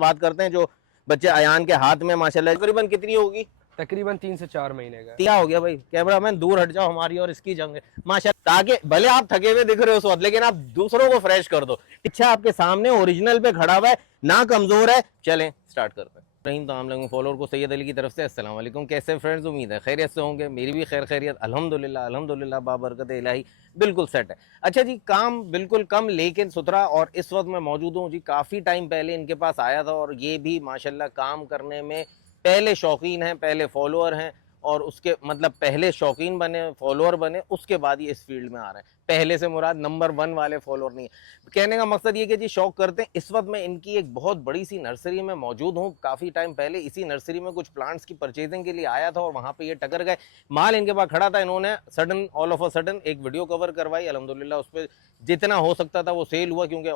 बात करते हैं जो बच्चे अयान के हाथ में माशाल्लाह तकरीबन कितनी होगी? तकरीबन 3 से 4 महीने का। क्या हो गया भाई, कैमरामैन दूर हट जाओ हमारी और इसकी जंग है माशाल्लाह, ताकि भले आप थके हुए दिख रहे हो उस वक्त, लेकिन आप दूसरों को फ्रेश कर दो। अच्छा आपके सामने ओरिजिनल पे खड़ा हुआ है, ना कमजोर है। चलें स्टार्ट करते हैं। रहीम तो हम लोगों फॉलोअर को सैयद अली की तरफ से अस्सलाम वालेकुम। कैसे फ्रेंड्स, उम्मीद है खैरियत से होंगे। मेरी भी खैर खैरियत अल्हम्दुलिल्लाह अल्हम्दुलिल्लाह बाबरकत इलाही बिल्कुल सेट है। अच्छा जी, काम बिल्कुल कम लेकिन सुथरा, और इस वक्त मैं मौजूद हूँ जी, काफ़ी टाइम पहले इनके पास आया था और ये भी माशाल्लाह काम करने में पहले शौकीन हैं, पहले फॉलोअर हैं, और उसके मतलब पहले शौकीन बने, फॉलोअर बने, उसके बाद ये इस फील्ड में आ रहे हैं। पहले से मुराद नंबर 1 वाले फॉलोअर नहीं है। कहने का मकसद ये कि जी शौक करते हैं। इस वक्त मैं इनकी एक बहुत बड़ी सी नर्सरी में मौजूद हूँ। काफ़ी टाइम पहले इसी नर्सरी में कुछ प्लांट्स की परचेजिंग के लिए आया था और वहाँ पे ये टकर गए। माल इनके पास खड़ा था, इन्होंने sudden all of a sudden एक वीडियो कवर करवाई। अल्हम्दुलिल्लाह उस पर जितना हो सकता था वो सेल हुआ, क्योंकि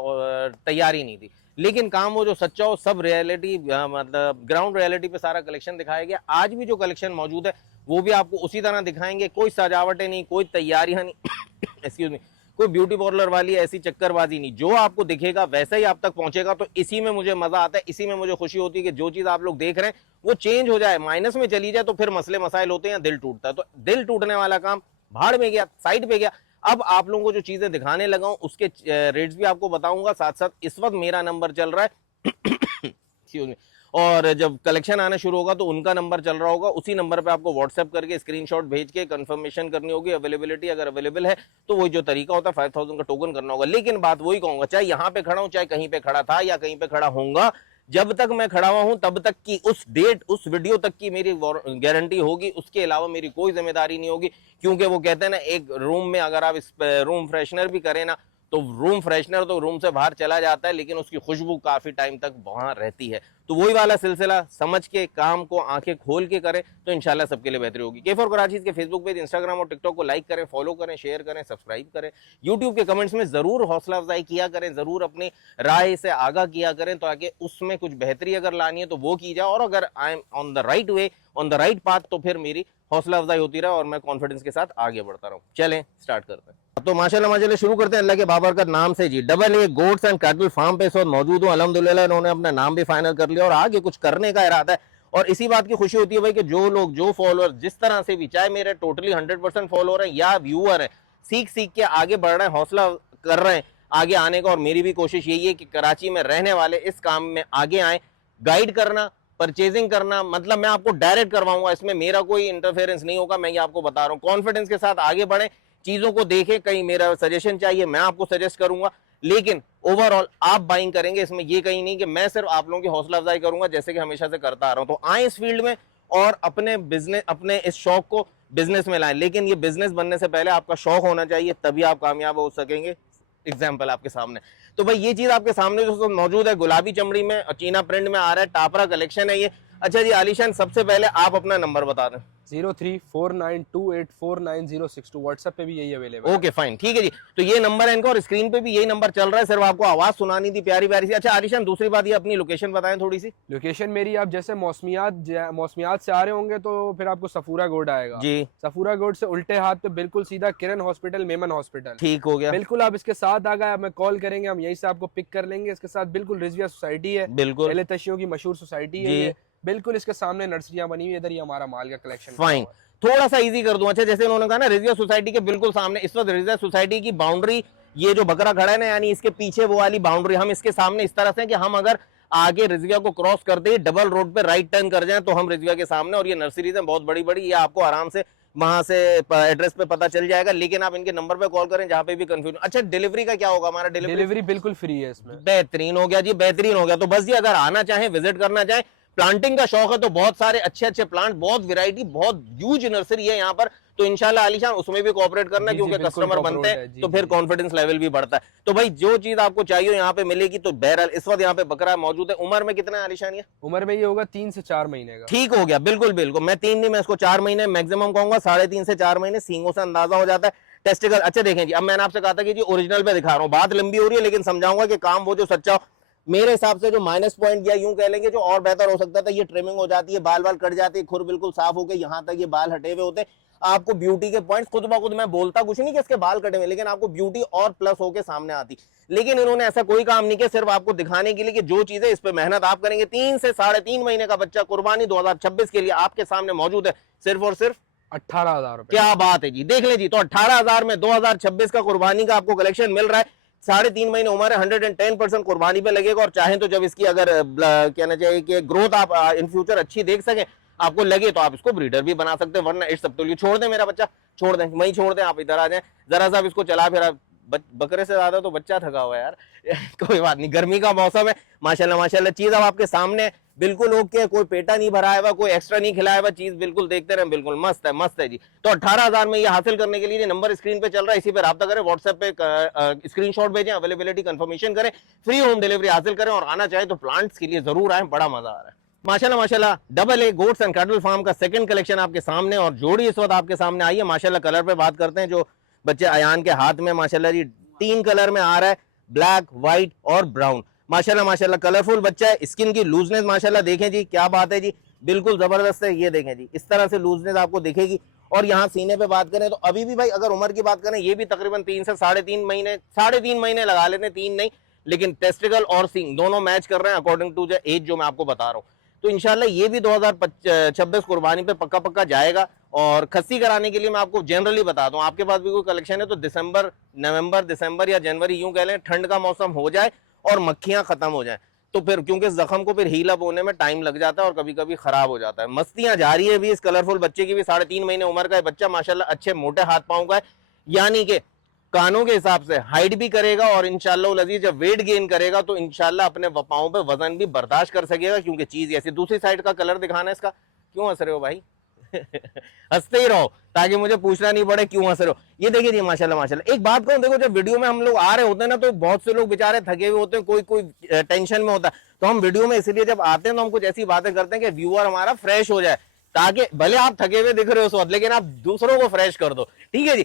तैयारी नहीं थी। लेकिन काम वो जो सच्चा हो, सब रियलिटी मतलब ग्राउंड रियलिटी पे सारा कलेक्शन दिखाया गया। आज भी जो कलेक्शन मौजूद है वो भी आपको उसी तरह दिखाएंगे। कोई सजावटें नहीं, कोई तैयारियां नहीं एक्सक्यूज मी, कोई ब्यूटी पार्लर वाली ऐसी चक्करबाजी नहीं। जो आपको दिखेगा वैसा ही आप तक पहुंचेगा। तो इसी में मुझे मजा आता है, इसी में मुझे खुशी होती है कि जो चीज आप लोग देख रहे हैं वो चेंज हो जाए, माइनस में चली जाए तो फिर मसले मसाइल होते हैं, दिल टूटता है। तो दिल टूटने वाला काम भाड़ में गया, साइड पे गया। अब आप लोगों को जो चीजें दिखाने लगा हूं उसके रेट्स भी आपको बताऊंगा। साथ साथ इस वक्त मेरा नंबर चल रहा है और जब कलेक्शन आना शुरू होगा तो उनका नंबर चल रहा होगा। उसी नंबर पे आपको व्हाट्सएप करके स्क्रीनशॉट भेज के कंफर्मेशन करनी होगी। अवेलेबिलिटी अगर अवेलेबल है तो वही जो तरीका होता है 5000 का टोकन करना होगा। लेकिन बात वही कहूंगा, चाहे यहाँ पे खड़ा हूं, चाहे कहीं पे खड़ा था या कहीं पे खड़ा होऊंगा, जब तक मैं खड़ा हुआ हूं तब तक की उस डेट, उस वीडियो तक की मेरी गारंटी होगी। उसके अलावा मेरी कोई जिम्मेदारी नहीं होगी, क्योंकि वो कहते हैं ना, एक रूम में अगर आप इस रूम फ्रेशनर भी करें ना, तो रूम फ्रेशनर तो रूम से बाहर चला जाता है, लेकिन उसकी खुशबू काफी टाइम तक वहां रहती है। तो वही वाला सिलसिला, समझ के काम को आंखें खोल के करें तो इंशाल्लाह सबके लिए बेहतरी होगी। के फॉर कराची के फेसबुक पेज, इंस्टाग्राम और टिकटॉक को लाइक करें, फॉलो करें, शेयर करें, सब्सक्राइब करें। यूट्यूब के कमेंट्स में जरूर हौसला अफजाई किया करें, जरूर अपनी राय से आगाह किया करें, ताकि उसमें कुछ बेहतरी अगर लानी है तो वो की जाए। और अगर I am on the right way, on the right path, तो फिर मेरी हौसला अफजाई होती रहे और मैं कॉन्फिडेंस के साथ आगे बढ़ता रहूं। चलें स्टार्ट करते हैं। तो माशाल्लाह माशाल्लाह शुरू करते हैं अल्लाह के बाबरकत नाम से जी। Double A goats and cattle farm पे इस वक्त मौजूद हूँ। अल्हम्दुलिल्लाह इन्होंने अपना नाम भी फाइनल कर लिया और आगे कुछ करने का इरादा है। और इसी बात की खुशी होती है भाई कि जो लोग, जो फॉलोअर जिस तरह से भी, चाहे मेरे टोटली 100% फॉलोअर हैं या व्यूअर हैं, सीख सीख के आगे बढ़ रहे हैं, हौसला कर रहे हैं आगे आने का। और मेरी भी कोशिश यही है कि कराची में रहने वाले इस काम में आगे आए। गाइड करना, परचेजिंग करना, मतलब मैं आपको डायरेक्ट करवाऊंगा, इसमें मेरा कोई इंटरफेरेंस नहीं होगा। मैं ये आपको बता रहा हूँ, कॉन्फिडेंस के साथ आगे बढ़े, चीजों को देखें। कहीं मेरा सजेशन चाहिए मैं आपको सजेस्ट करूंगा, लेकिन ओवरऑल आप बाइंग करेंगे। इसमें ये कहीं नहीं कि मैं सिर्फ आप लोगों की हौसला अफजाई करूंगा जैसे कि हमेशा से करता आ रहा हूं। तो आए इस फील्ड में और अपने बिजनेस, अपने इस शौक को बिजनेस में लाएं। लेकिन ये बिजनेस बनने से पहले आपका शौक होना चाहिए, तभी आप कामयाब हो सकेंगे। एग्जाम्पल आपके सामने, तो भाई ये चीज आपके सामने जो मौजूद है, गुलाबी चमड़ी में चीना प्रिंट में आ रहा है, टापरा कलेक्शन है ये। अच्छा जी आलिशान, सबसे पहले आप अपना नंबर बता दें। 0349284960 व्हाट्सएप पे भी यही अवेलेबल है। ओके फाइन, ठीक है जी। तो ये नंबर है इनका और स्क्रीन पे भी यही नंबर चल रहा है, सिर्फ आपको आवाज सुनानी थी प्यारी प्यारी सी। अच्छा आलिशान, दूसरी बात, ये अपनी लोकेशन बताएं थोड़ी सी। लोकेशन मेरी, आप जैसे मौसमियात से आ रहे होंगे तो फिर आपको सफूरा गोड आएगा जी। सफूरा गोड से उल्टे हाथ पे बिल्कुल सीधा किरण हॉस्पिटल, मेमन हॉस्पिटल, ठीक हो गया। बिल्कुल आप इसके साथ आ गए, हमें कॉल करेंगे, हम यहीं से आपको पिक कर लेंगे। इसके साथ बिल्कुल रिजविया सोसाइटी है, बिल्कुल पहले तशियों की मशहूर सोसाइटी है ये। बिल्कुल इसके सामने नर्सरियां बनी हुई है, इधर ही हमारा माल का कलेक्शन। फाइन, थोड़ा सा इजी कर दूं। अच्छा जैसे उन्होंने कहा ना, रिजविया सोसाइटी के बिल्कुल सामने, इस वक्त रिजविया सोसाइटी की बाउंड्री, ये जो बकरा खड़ा है ना, यानी इसके पीछे वो वाली बाउंड्री, हम इसके सामने इस तरह से कि हम अगर आगे रिजविया को क्रॉस करते ही डबल रोड पे राइट टर्न कर जाएं तो हम रिजविया के सामने। और ये नर्सरीज हैं बहुत बड़ी बड़ी, ये आपको आराम से वहां से एड्रेस पे पता चल जाएगा। लेकिन आप इनके नंबर पे कॉल करें जहां पे भी कंफ्यूजन। अच्छा डिलीवरी का क्या होगा? हमारा डिलीवरी बिल्कुल फ्री है इसमें। बेहतरीन हो गया जी, बेहतरीन हो गया। तो बस जी अगर आना चाहें, विजिट करना चाहें, प्लांटिंग का शौक है तो बहुत सारे अच्छे अच्छे प्लांट, बहुत वैरायटी, बहुत ह्यूज नर्सरी है यहाँ पर। तो इंशाल्लाह आलिशान उसमें भी कोऑपरेट करना, क्योंकि कस्टमर बनते हैं तो फिर कॉन्फिडेंस लेवल भी बढ़ता है। तो भाई जो चीज आपको चाहिए यहाँ पे मिलेगी। तो बहरहाल इस वक्त यहाँ पे बकरा मौजूद है। उम्र में कितना है आलिशान? ये उम्र में ये होगा 3 से 4 महीने का। ठीक हो गया, बिल्कुल बिल्कुल। मैं 3 नहीं, मैं इसको 4 महीने मैक्सिमम कहूंगा, 3.5 से 4 महीने। सींगों से अंदाजा हो जाता है। टेस्टिकल, अच्छा देखें जी, अब मैंने आपसे कहा था कि जी ओरिजिनल पे दिखा रहा हूँ, बात लंबी हो रही है लेकिन समझाऊंगा कि काम वो जो सच्चा। मेरे हिसाब से जो माइनस पॉइंट या यूं कह लेंगे जो और बेहतर हो सकता था, ये ट्रिमिंग हो जाती है, बाल बाल कट जाते हैं, खुर बिल्कुल साफ हो गए, यहां तक ये बाल हटे हुए होते हैं। आपको ब्यूटी के पॉइंट्स खुद ब खुद, मैं बोलता कुछ नहीं कि इसके बाल कटे हुए, लेकिन आपको ब्यूटी और प्लस होके सामने आती। लेकिन इन्होंने ऐसा कोई काम नहीं किया, सिर्फ आपको दिखाने के लिए कि जो चीजें इस पे मेहनत आप करेंगे, 3 से 3.5 महीने का बच्चा कुर्बानी 2026 के लिए आपके सामने मौजूद है, सिर्फ और सिर्फ 18,000 रुपए। क्या बात है जी, देख ले जी। तो 18,000 में 2026 का कुर्बानी का आपको कलेक्शन मिल रहा है। 3.5 महीने उम्र है, 110% कुर्बानी पे लगेगा। और चाहें तो जब इसकी अगर कहना चाहिए कि ग्रोथ आप इन फ्यूचर अच्छी देख सकें, आपको लगे तो आप इसको ब्रीडर भी बना सकते हैं, वरना इट्स अप टू यू। छोड़ दें मेरा बच्चा, छोड़ दें, वहीं छोड़ दें, आप इधर आ जाएं, जरा सा इसको चला फिरा। बकरे से ज्यादा तो बच्चा थका हुआ है यार कोई बात नहीं, गर्मी का मौसम है, माशाल्लाह माशाल्लाह। चीज अब आपके सामने बिल्कुल ओके, कोई पेटा नहीं भराया हुआ, कोई एक्स्ट्रा नहीं खिलाया हुआ, चीज बिल्कुल देखते रहे, बिल्कुल मस्त है, मस्त है जी। तो 18,000 में ये हासिल करने के लिए नंबर स्क्रीन पे चल रहा है, इसी पे राब्ता करें, व्हाट्सएप पे स्क्रीनशॉट भेजें, अवेलेबिलिटी कंफर्मेशन करें, फ्री होम डिलीवरी हासिल करें, और आना चाहे तो प्लांट्स के लिए जरूर आए, बड़ा मजा आ रहा है। माशाल्लाह माशाल्लाह, double A goats and cattle farm का सेकंड कलेक्शन आपके सामने, और जोड़ी इस वक्त आपके सामने आई है। माशाल्लाह कलर पे बात करते हैं, जो बच्चे अयान के हाथ में माशाल्लाह जी 3 कलर में आ रहा है, ब्लैक, व्हाइट और ब्राउन। माशाल्लाह माशाल्लाह कलरफुल बच्चा है। स्किन की लूजनेस माशाल्लाह देखें जी, क्या बात है जी, बिल्कुल जबरदस्त है। ये देखें जी, इस तरह से लूजनेस आपको दिखेगी। और यहाँ सीने पे बात करें तो अभी भी भाई अगर उम्र की बात करें, ये भी तकरीबन 3 से 3.5 महीने लगा लेते हैं, 3 नहीं, लेकिन टेस्टिकल और सींग दोनों मैच कर रहे हैं अकॉर्डिंग टू द एज जो मैं आपको बता रहा हूँ। तो इंशाल्लाह ये भी 2026 कुर्बानी पे पक्का पक्का जाएगा। और खस्सी कराने के लिए मैं आपको जनरली बता दूं, आपके पास भी कोई कलेक्शन है तो दिसंबर, नवंबर, दिसंबर या जनवरी, यूं कह लें, ठंड का मौसम हो जाए और मक्खियां खत्म हो जाए, तो फिर क्योंकि जख्म को फिर हील अप होने में टाइम लग जाता है और कभी कभी खराब हो जाता है। मस्तियां जारी है भी इस कलरफुल बच्चे की भी। 3.5 महीने उम्र का है बच्चा, माशाल्लाह अच्छे मोटे हाथ पांव का है, यानी कि कानों के हिसाब से हाइट भी करेगा, और इंशाल्लाह लजीज जब वेट गेन करेगा तो इंशाल्लाह अपने पाँव पे वजन भी बर्दाश्त कर सकेगा, क्योंकि चीज ऐसी। दूसरी साइड का कलर दिखाना है इसका, क्यों हंस रहे हो भाई हंसते ही रहो ताकि मुझे पूछना नहीं पड़े क्यों हंस रहे हो। ये देखिए जी माशाल्लाह माशाल्लाह। एक बात कहूं, देखो जब वीडियो में हम लोग आ रहे होते हैं ना, तो बहुत से लोग बेचारे थके हुए होते हैं, कोई कोई टेंशन में होता है, तो हम वीडियो में इसलिए जब आते हैं तो हम कुछ ऐसी बातें करते हैं कि व्यूअर हमारा फ्रेश हो जाए, ताकि भले आप थके हुए दिख रहे हो उस वक्त, लेकिन आप दूसरों को फ्रेश कर दो। ठीक है जी,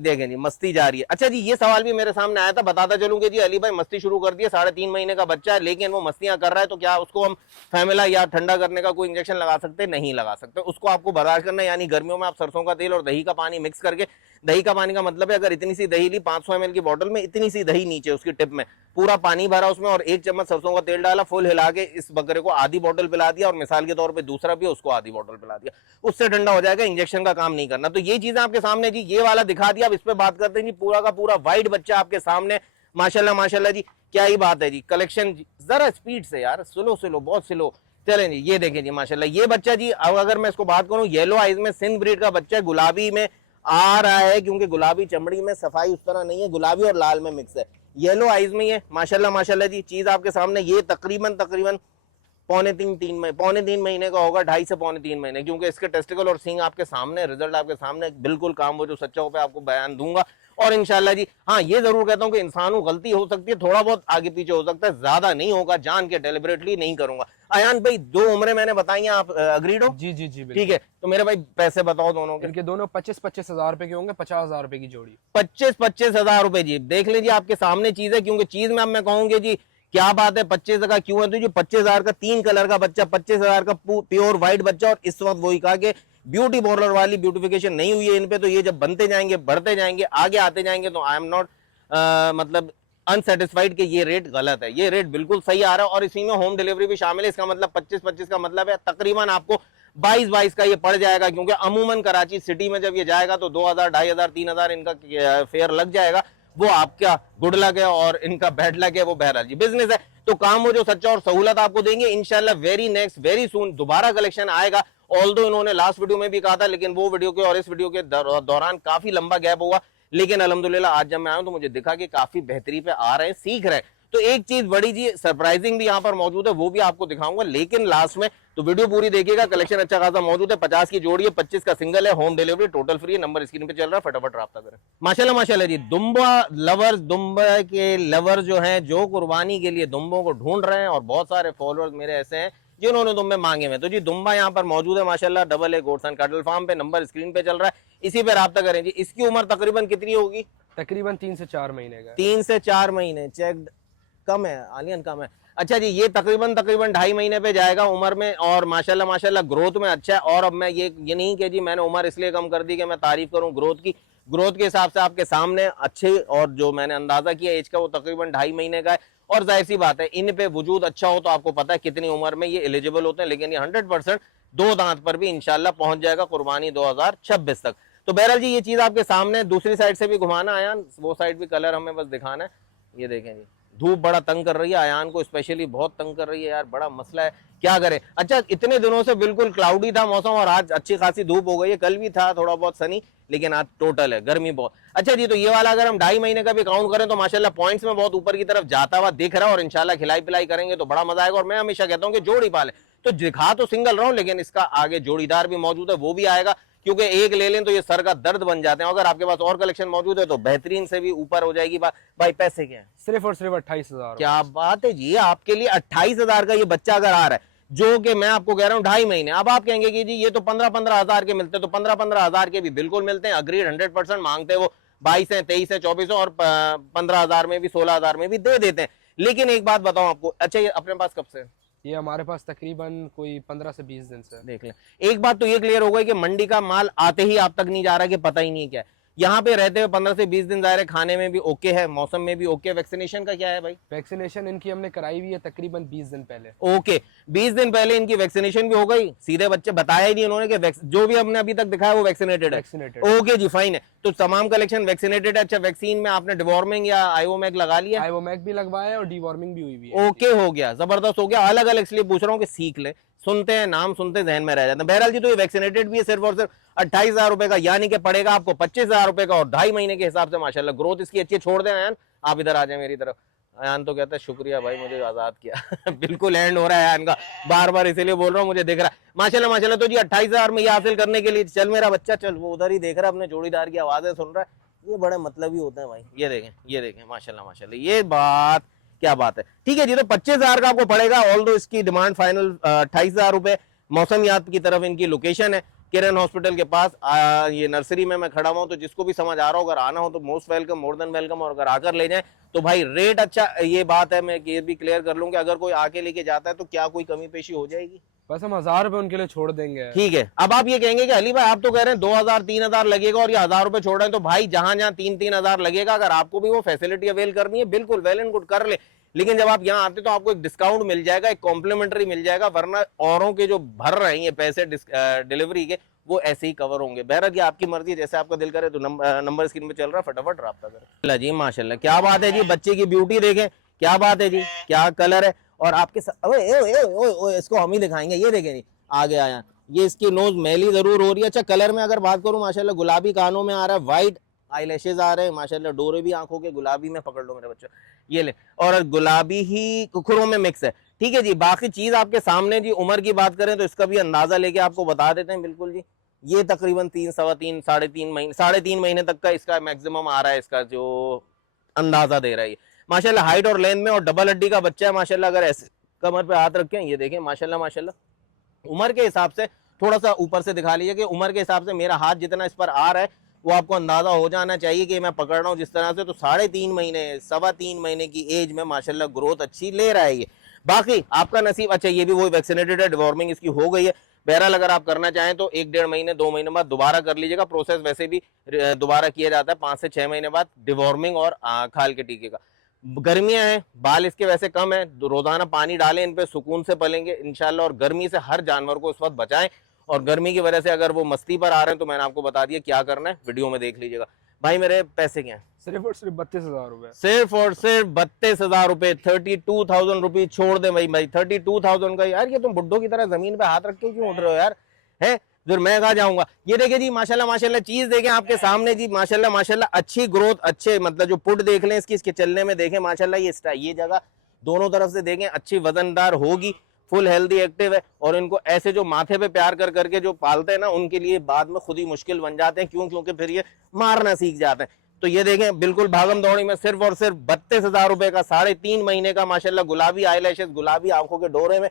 देखें जी मस्ती जा रही है। अच्छा जी, ये सवाल भी मेरे सामने आया था, बताता चलूंगे जी। अली भाई मस्ती शुरू कर दिया, 3.5 महीने का बच्चा है लेकिन वो मस्तियां कर रहा है, तो क्या उसको हम फैमिला या ठंडा करने का कोई इंजेक्शन लगा सकते? नहीं लगा सकते, उसको आपको बर्दाश्त करना है। यानी गर्मियों में आप सरसों का तेल और दही का पानी मिक्स करके, दही का पानी का मतलब है अगर इतनी सी दही ली 500 ml की बोतल में, इतनी सी दही नीचे उसकी टिप में पूरा पानी भरा उसमें, और 1 चम्मच सरसों का तेल डाला, फुल हिला के इस बकरे को आधी बोतल पिला दिया, और मिसाल के तौर पे दूसरा भी उसको आधी बोतल पिला दिया, उससे ठंडा हो जाएगा, इंजेक्शन का काम नहीं करना। तो ये चीजें आपके सामने जी, ये वाला दिखा दिया। अब इस पे बात करते हैं जी, पूरा का पूरा वाइट बच्चा आपके सामने, माशाल्लाह माशाल्लाह जी, क्या ही बात है जी। कलेक्शन जरा स्पीड से यार, स्लो स्लो, बहुत स्लो चलें जी। ये देखें जी माशाल्लाह, ये बच्चा जी, अब अगर मैं इसको बात करूं, येलो आइज में सिंध ब्रीड का बच्चा है, गुलाबी में आ रहा है, क्योंकि गुलाबी चमड़ी में सफाई उस तरह नहीं है, गुलाबी और लाल में मिक्स है, येलो आइज में ये माशाल्लाह माशाल्लाह जी। चीज आपके सामने, ये तकरीबन 3.5 महीने का होगा, 2.5 से 3.5 महीने, क्योंकि इसके टेस्टिकल और सींग आपके सामने, रिजल्ट आपके सामने, बिल्कुल काम वो जो सच्चा हो पे आपको बयान दूंगा। और इंशाल्लाह जी हाँ, ये जरूर कहता हूं कि इंसानों गलती हो सकती है, थोड़ा बहुत आगे पीछे हो सकता है, ज्यादा नहीं होगा, जान के डेलिबरेटली नहीं करूंगा। अयान भाई 2 उम्रें मैंने बताई हैं, आप अग्रीड हो? जी जी जी, ठीक है, तो मेरे भाई पैसे बताओ दोनों के। इनके दोनों 25-25 हजार रुपए के होंगे, 50,000 रुपए की जोड़ी। 25-25 हजार रुपए जी, देख लीजिए आपके सामने चीज है, क्योंकि चीज में अब मैं कहूंगी जी क्या बात है, 25 का क्यों है, तो जी 25,000 का 3 कलर का बच्चा, 25,000 का प्योर व्हाइट बच्चा, और इस वक्त वही कहा कि ब्यूटी बॉर्डर वाली ब्यूटिफिकेशन नहीं हुई है इन पे, तो ये जब बनते जाएंगे, बढ़ते जाएंगे, आगे आते जाएंगे, तो आई एम नॉट मतलब अनसेटिस्फाइड कि ये रेट गलत है, ये रेट बिल्कुल सही आ रहा है, और इसी में होम डिलीवरी भी शामिल है। इसका मतलब 25-25 का मतलब है तकरीबन आपको 22-22 का ये पड़ जाएगा, क्योंकि अमूमन कराची सिटी में जब ये जाएगा तो 2,000, 2,500, 3,000 इनका फेयर लग जाएगा। वो आपका गुड लक है और इनका बैड लक है, वो बहरहाल जी बिजनेस है, तो काम वो जो सच्चा और सहूलत आपको देंगे इंशाल्लाह। वेरी नेक्स्ट वेरी सून दोबारा कलेक्शन आएगा। ऑल्दो इन्होंने लास्ट वीडियो में भी कहा था, लेकिन वो वीडियो के और इस वीडियो के दौरान काफी लंबा गैप हुआ, लेकिन अल्हम्दुलिल्लाह आज जब मैं आया तो मुझे दिखा कि काफी बेहतरी पे आ रहे हैं, सीख रहे हैं। तो एक चीज बड़ी जी सरप्राइजिंग भी यहाँ पर मौजूद है, वो भी आपको दिखाऊंगा, लेकिन लास्ट में, तो वीडियो पूरी देखिएगा। कलेक्शन अच्छा खासा मौजूद है, 50 की जोड़ी है, 25 का सिंगल है, होम डिलीवरी टोटल फ्री है, नंबर स्क्रीन पे चल रहा है, फटाफट राब्ता करें। माशाल्लाह माशाल्लाह जी, दुम्बा लवर्स, दुम्बा के लवर जो हैं, जो कुर्बानी के लिए दुम्बों को ढूंढ रहे हैं, और बहुत सारे फॉलोअर्स मेरे ऐसे हैं जिन्होंने दुम्बे मांगे हुए, तो जी दुम्बा यहाँ पर मौजूद है माशाल्लाह। Double A goats and cattle farm पे, नंबर स्क्रीन पे चल रहा है, इसी पे राब्ता करें जी। इसकी उम्र तकरीबन कितनी होगी? तकरीबन 3 से 4 महीने का। 3 से 4 महीने। चेक कम है, आलियन कम है। अच्छा जी, ये तकरीबन 2.5 महीने पे जाएगा उम्र में, और माशाल्लाह माशाल्लाह ग्रोथ में अच्छा है। और अब मैं ये नहीं कि जी मैंने उम्र इसलिए कम कर दी कि मैं तारीफ करूं ग्रोथ की, ग्रोथ के हिसाब से आपके सामने अच्छे, और जो मैंने अंदाजा किया एज का वो तकरीबन 2.5 महीने का है। और जाहिर सी बात है, इन पे वजूद अच्छा हो तो आपको पता है कितनी उम्र में ये एलिजिबल होते हैं, लेकिन ये 100% 2 दांत पर भी इंशाल्लाह पहुंच जाएगा कुर्बानी 2026 तक। तो बहरहाल जी ये चीज आपके सामने, दूसरी साइड से भी घुमाना आयान, वो साइड भी कलर हमें बस दिखाना है। ये देखें जी, धूप बड़ा तंग कर रही है आयान को, स्पेशली बहुत तंग कर रही है यार, बड़ा मसला है, क्या करें। अच्छा, इतने दिनों से बिल्कुल क्लाउडी था मौसम, और आज अच्छी खासी धूप हो गई है, कल भी था थोड़ा बहुत सनी, लेकिन आज टोटल है गर्मी बहुत। अच्छा जी, तो ये वाला अगर हम 2.5 महीने का भी काउंट करें तो माशाल्लाह पॉइंट्स में बहुत ऊपर की तरफ जाता हुआ दिख रहा है, और इंशाल्लाह खिलाई पिलाई करेंगे तो बड़ा मजा आएगा। और मैं हमेशा कहता हूँ कि जोड़ी पाले, तो दिखा तो सिंगल रहा हूं, लेकिन इसका आगे जोड़ीदार भी मौजूद है, वो भी आएगा, क्योंकि एक ले लें तो ये सर का दर्द बन जाते हैं। अगर आपके पास और कलेक्शन मौजूद है तो बेहतरीन से भी ऊपर हो जाएगी बात। भाई पैसे क्या है? सिर्फ और सिर्फ 28,000। क्या बात है जी, आपके लिए 28,000 का ये बच्चा अगर आ रहा है, जो कि मैं आपको कह रहा हूँ 2.5 महीने। अब आप कहेंगे कि जी ये तो 15-15 हजार के मिलते हैं, तो 15-15 हजार के भी बिल्कुल मिलते हैं, अग्रीड 100%। मांगते वो 22 है, 23 है, 24 है, और 15,000 में भी 16,000 में भी दे देते हैं। लेकिन एक बात बताऊं आपको, अच्छा ये अपने पास कब से? ये हमारे पास तकरीबन कोई 15 से 20 दिन से। देख लें, एक बात तो ये क्लियर हो गई कि मंडी का माल आते ही आप तक नहीं जा रहा, कि पता ही नहीं क्या है। यहाँ पे रहते हुए 15 से 20 दिन जा रहे, खाने में भी ओके है, मौसम में भी ओके। वैक्सीनेशन का क्या है भाई? वैक्सीनेशन इनकी हमने कराई हुई है तकरीबन 20 दिन पहले। ओके, 20 दिन पहले इनकी वैक्सीनेशन भी हो गई। सीधे बच्चे बताया ही नहीं उन्होंने कि जो भी हमने अभी तक दिखाया वो वैक्सीनेटेड है। ओके जी, फाइन है, तो तमाम कलेक्शन वैक्सीनेटेड है। अच्छा, वैक्सीन में आपने डिवॉर्मिंग या आईओमैक लगा लिया? आईओमैक भी लगवाया है और डिवॉर्मिंग भी हुई हुई है। ओके, हो गया, जबरदस्त हो गया। अलग अलग इसलिए पूछ रहा हूँ कि सीख ले, सुनते हैं नाम, सुनते जहन में रह जाते हैं। बहरहाल जी, तो ये वैक्सीनेटेड भी है सिर्फ और सिर्फ 28,000 रुपए का, यानी कि पड़ेगा आपको 25,000 रुपए का, और 2.5 महीने के हिसाब से माशाल्लाह ग्रोथ इसकी अच्छी है। छोड़ दें आयान, आप इधर आ जाए मेरी तरफ। आयान तो कहता है शुक्रिया भाई, मुझे आजाद किया। बिल्कुल एंड हो रहा है आयान का, बार बार इसीलिए बोल रहा हूँ, मुझे दिख रहा है माशाल्लाह माशाल्लाह। तो जी 28,000 में ये हासिल करने के लिए, चल मेरा बच्चा चल, वो उधर ही देख रहा है, अपने जोड़ीदार की आवाजें सुन रहा है, ये बड़े मतलब ही होते हैं भाई। ये देखें, ये देखें, माशाल्लाह माशाल्लाह, ये बात क्या बात है। ठीक है जी, तो 25,000 का आपको पड़ेगा, ऑल दो इसकी डिमांड फाइनल 28,000 रुपए। मौसमियात की तरफ इनकी लोकेशन है, किरण हॉस्पिटल के पास। ये नर्सरी में मैं खड़ा हुआ हूं, तो जिसको भी समझ आ रहा हो, अगर आना हो तो most welcome, more than welcome. और अगर आकर ले जाएं तो भाई रेट अच्छा, ये बात है, मैं ये भी क्लियर कर लूं कि अगर कोई आके लेके जाता है तो क्या कोई कमी पेशी हो जाएगी? बस हम 1000 रुपए उनके लिए छोड़ देंगे। ठीक है। अब आप ये कहेंगे कि अली भाई आप तो कह रहे हैं 2,000-3,000 लगेगा और ये 1,000 रुपए छोड़ रहे हैं, तो भाई जहां जहां 3-3 हजार लगेगा, अगर आपको भी वो फैसिलिटी अवेल करनी है, बिल्कुल वेल एंड गुड, कर ले। लेकिन जब आप यहाँ आते तो आपको एक डिस्काउंट मिल जाएगा, एक कॉम्प्लीमेंट्री मिल जाएगा, वरना औरों के जो भर रहे हैं ये पैसे डिलीवरी के, वो ऐसे ही कवर होंगे। बहरहाल ये आपकी मर्जी है, जैसे आपका दिल करे। तो नंबर स्क्रीन पे चल रहा है, फटाफट राब्ता करें जी। माशाल्लाह, क्या बात है जी, बच्चे की ब्यूटी देखें, क्या बात है जी, क्या कलर है। और आपके इसको हम ही दिखाएंगे, ये देखें जी, आगे आया, ये इसकी नोज मैली जरूर हो रही है। अच्छा, कलर में अगर बात करूं, माशाल्लाह गुलाबी कानों में आ रहा है, व्हाइट आईलैशेस आ रहे हैं, माशाल्लाह डोरे भी आंखों के गुलाबी में, पकड़ लो मेरे बच्चे, ये ले, और गुलाबी ही कुखुरों में मिक्स है। ठीक है जी, बाकी चीज आपके सामने जी। उम्र की बात करें तो इसका भी अंदाजा लेके आपको बता देते हैं। बिल्कुल जी, ये तकरीबन 3, सवा 3, 3.5 महीने तक का इसका मैक्सिमम आ रहा है, इसका जो अंदाजा दे रहा है माशाल्लाह। हाइट और लेंथ में, और डबल हड्डी का बच्चा है माशाल्लाह। अगर ऐसे कमर पे हाथ रखें, ये देखें माशाल्लाह माशाल्लाह। उम्र के हिसाब से थोड़ा सा ऊपर से दिखा लीजिए कि उम्र के हिसाब से मेरा हाथ जितना इस पर आ रहा है वो आपको अंदाजा हो जाना चाहिए कि मैं पकड़ रहा हूँ जिस तरह से। तो 3.5 महीने, सवा 3 महीने की एज में माशाल्लाह ग्रोथ अच्छी ले रहा है ये। बाकी आपका नसीब। अच्छा, ये भी वही वैक्सीनेटेड है, डिवॉर्मिंग इसकी हो गई है। बहरहाल अगर आप करना चाहें तो 1-1.5 महीने, 2 महीने बाद दोबारा कर लीजिएगा। प्रोसेस वैसे भी दोबारा किया जाता है 5 से 6 महीने बाद, डिवॉर्मिंग और खाल के टीके का। गर्मियां हैं, बाल इसके वैसे कम है, रोजाना पानी डालें इन पे, सुकून से पलेंगे इंशाल्लाह। और गर्मी से हर जानवर को इस वक्त बचाएं। और गर्मी की वजह से अगर वो मस्ती पर आ रहे हैं तो मैंने आपको बता दिया क्या करना है, वीडियो में देख लीजिएगा। भाई मेरे पैसे क्या हैं? सिर्फ और सिर्फ 32,000 रुपए। सिर्फ और सिर्फ 32,000 रुपए, 32,000 रुपीज छोड़ दे भाई। 32,000 का यार, ये तुम बुड्ढों की तरह जमीन पे हाथ रख के क्यों उठ रहे हो यार, है? फिर मैं कहा जाऊंगा। ये देखिए जी, माशाल्लाह माशाल्लाह, चीज देखें आपके सामने जी, माशाल्लाह माशाल्लाह, अच्छी ग्रोथ, अच्छे मतलब जो पुट देख लें इसकी, इसके चलने में देखें माशाल्लाह, ये जगह दोनों तरफ से देखें, अच्छी वजनदार होगी, फुल हेल्दी एक्टिव है। और इनको ऐसे जो माथे पे प्यार कर करके जो पालते हैं ना, उनके लिए बाद में खुद ही मुश्किल बन जाते हैं। क्यों? क्योंकि फिर ये मारना सीख जाते हैं। तो ये देखें, बिल्कुल भागम दौड़ी में सिर्फ और सिर्फ 32,000 रुपए का, 3.5 महीने का माशाल्लाह, गुलाबी आईलैशेस, गुलाबी आंखों के डोरे में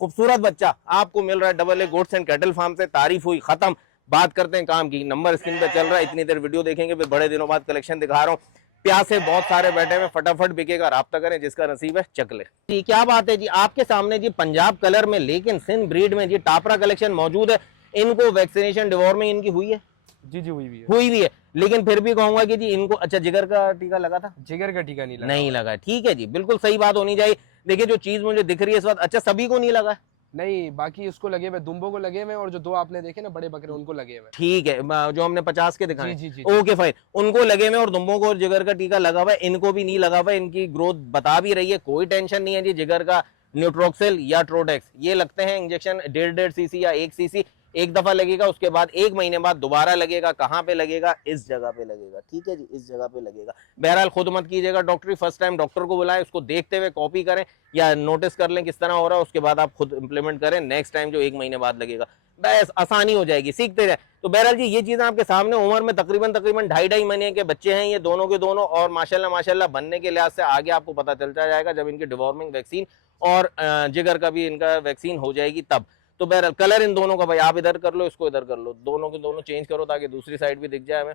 खूबसूरत बच्चा आपको मिल रहा है double A goats and cattle farm से। तारीफ हुई, खत्म। बात करते हैं काम की। नंबर स्क्रीन पे चल रहा है, इतनी देर वीडियो देखेंगे, फिर बड़े दिनों बाद कलेक्शन दिखा रहा हूँ। प्यासे बहुत सारे बैठे हुए, फटाफट बिकेगा, राब्ता करें, जिसका नसीब है चक ले जी। क्या बात है जी, आपके सामने जी पंजाब कलर में लेकिन सिंध ब्रीड में जी टापरा कलेक्शन मौजूद है। इनको वैक्सीनेशन डिवॉर्मिंग इनकी हुई है? जी जी हुई भी है। हुई भी है, लेकिन फिर भी कहूंगा कि जी इनको अच्छा जिगर का टीका लगा था? जिगर का टीका नहीं लगा। नहीं लगा, ठीक है जी, बिल्कुल सही बात होनी चाहिए। देखिए जो चीज मुझे दिख रही है इस वक्त, अच्छा सभी को नहीं लगा? नहीं, बाकी उसको लगे हुए, दुम्बो को लगे हुए, और जो 2 आपने देखे ना बड़े बकरे उनको लगे हुए। ठीक है, जो हमने 50 के दिखाए, जी, जी, जी, ओके फाइन, उनको लगे हुए और दुम्बों को जिगर का टीका लगा हुआ है, इनको भी नहीं लगा हुआ है। इनकी ग्रोथ बता भी रही है, कोई टेंशन नहीं है जी। जिगर का न्यूट्रोक्सिल या ट्रोडेक्स ये लगते हैं इंजेक्शन 1.5 सीसी या 1 सीसी, एक दफा लगेगा, उसके बाद 1 महीने बाद दोबारा लगेगा। कहाँ पे लगेगा? इस जगह पे लगेगा, ठीक है जी, इस जगह पे लगेगा। बहरहाल खुद मत कीजिएगा डॉक्टरी, फर्स्ट टाइम डॉक्टर को बुलाएं, उसको देखते हुए कॉपी करें या नोटिस कर लें किस तरह हो रहा है, उसके बाद आप खुद इंप्लीमेंट करें नेक्स्ट टाइम जो 1 महीने बाद लगेगा, बस आसानी हो जाएगी, सीखते रहे। तो बहरहाल जी ये चीजें आपके सामने, उम्र में तकरीबन 2.5 महीने के बच्चे हैं ये दोनों के दोनों, और माशाल्लाह बनने के लिहाज से आगे आपको पता चलता जाएगा जब इनकी डिवॉर्मिंग वैक्सीन और जिगर का भी इनका वैक्सीन हो जाएगी तब। तो बहरहाल कलर इन दोनों का भाई आप इधर कर लो, इसको इधर कर लो, दोनों के दोनों चेंज करो ताकि दूसरी साइड भी दिख जाए हमें,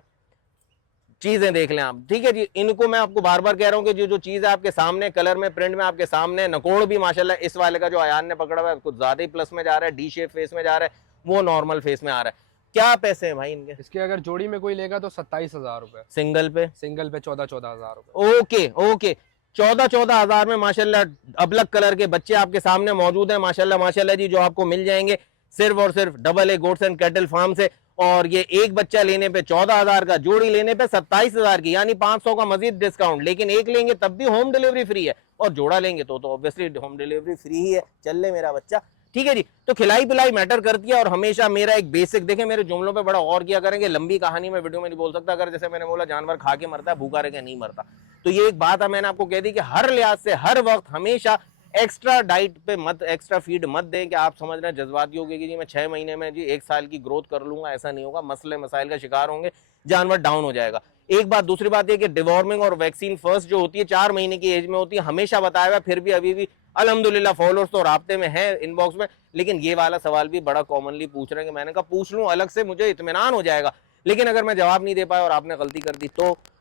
चीजें देख लें आप, ठीक है जी। इनको मैं आपको बार बार कह रहा हूँ कि जो चीज है आपके सामने कलर में प्रिंट में आपके सामने, नकोड़ भी माशाल्लाह इस वाले का जो अयान ने पकड़ा हुआ है कुछ ज्यादा ही प्लस में जा रहा है, डी शेप फेस में जा रहा है, वो नॉर्मल फेस में आ रहा है। क्या पैसे हैं भाई इनके? इसके अगर जोड़ी में कोई लेगा तो 27,000 रुपए, सिंगल पे? सिंगल पे 14,000 रुपए। ओके ओके, 14,000 में माशाल्लाह अबलग कलर के बच्चे आपके सामने मौजूद हैं माशाल्लाह जी, जो आपको मिल जाएंगे सिर्फ और सिर्फ double A goats and cattle farm से। और ये एक बच्चा लेने पे 14,000 का, जोड़ी लेने पे 27,000 की, यानी 500 का मजीद डिस्काउंट। लेकिन एक लेंगे तब भी होम डिलीवरी फ्री है, और जोड़ा लेंगे तो ऑब्वियसली होम डिलीवरी फ्री ही है। चल ले मेरा बच्चा, ठीक है जी। तो खिलाई पिलाई मैटर करती है, और हमेशा मेरा एक बेसिक, देखें मेरे जुमलों पे बड़ा और किया करेंगे, लंबी कहानी में वीडियो में नहीं बोल सकता। अगर जैसे मैंने बोला जानवर खा के मरता है, भूखा रह के नहीं मरता, तो ये एक बात है मैंने आपको कह दी कि हर लिहाज से हर वक्त हमेशा एक्स्ट्रा डाइट पे मत, एक्स्ट्रा फीड मत दें कि आप समझ रहे हैं जज्बाती होगी कि जी मैं 6 महीने में जी 1 साल की ग्रोथ कर लूंगा, ऐसा नहीं होगा। मसले मसाइल का शिकार होंगे, जानवर डाउन हो जाएगा। एक बात, दूसरी बात यह कि डिवॉर्मिंग और वैक्सीन फर्स्ट जो होती है 4 महीने की एज में होती है, हमेशा बताया हुआ, फिर भी अभी भी अल्हम्दुलिल्लाह फॉलोअर्स तो राब्ते में है इनबॉक्स में। लेकिन ये वाला सवाल भी बड़ा कॉमनली पूछ रहे हैं कि मैंने कहा पूछ लूं अलग से, मुझे इत्मीनान हो जाएगा। लेकिन अगर मैं जवाब नहीं दे पाया और आपने गलती कर दी